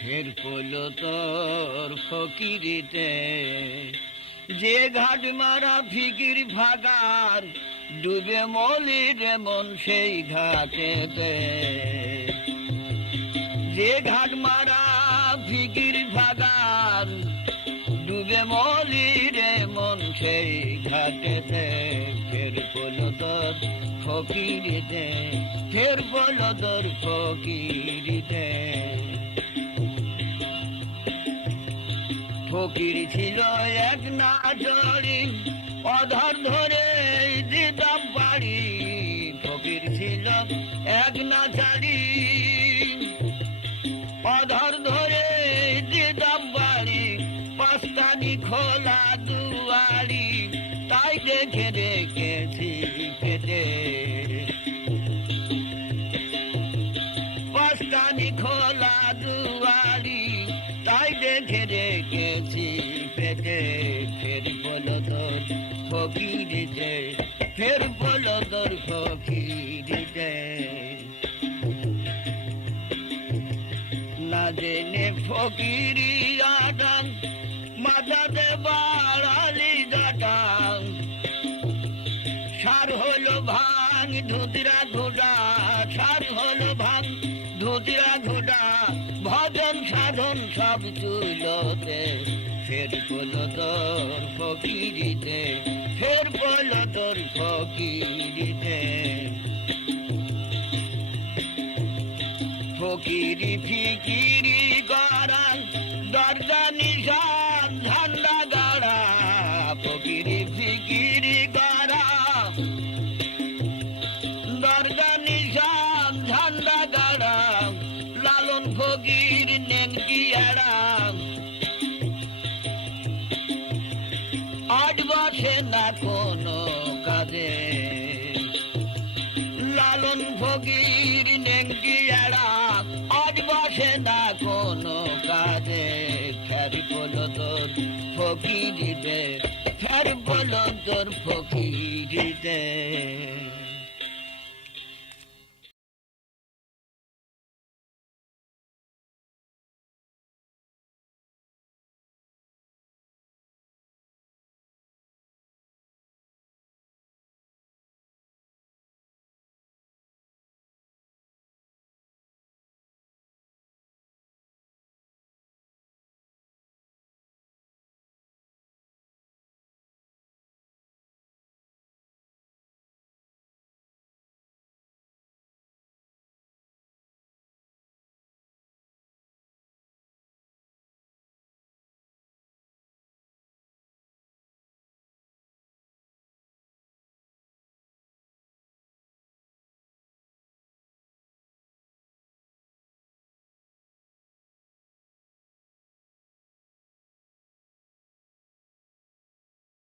ফের পড়লো তোর ফকিরিতে যে ঘাট মারা ফিকির ভাগার ডুবে মলির মন সেই ঘাটেতে যে ঘাট মারা ফিকির ভাগার ডুবে মলির মন সেই ঘাটেতে ফের পড়লো তোর ফকিরিতে ফের পড়লো তোর ফকিরিতে ফকির ছিল এক নাচড়ি অধর ধরে দিতাম বাড়ি ফকির ছিল এক নাচাড়ি অধর ধরে দিতাম বাড়ি পাঁচটানি খোলা দুয়ারি তাই দেখে রেখেছি পেটে পাঁচটানি খোলা দুয়ারি তাই দেখে রেখেছি পেটে ফের বলো তোর ফকিরিতে ফের বলো তোর ফকিরিতে না জেনে ফকিরি আটাং মাথাতে বাড়ালি জাটাং সার হলো ভাঙ ধুতিরা ঘোটা সার হলো ভাঙ ধুতিরা ঘোটা ভজন সাধন সব চুলোতে ফের বলো তোর ফকিরিতে ফের বলো তোর ফকিরিতে ফকিরি ফিকিরি গড়ান দরজা নিশান ঝান্ডা গাড়া ফকিরি ফিকিরি গড়া দরজা নিশান ঝান্ডা গাড়া লালন ফকির নেংটি আড়াম আট বসে না কোনো কাজে লালন ফকির নেংটি আড়াম আট বসে না কোনো কাজে ফের বলো তোর ফকিরিতে ফের বলো তোর ফকিরিতে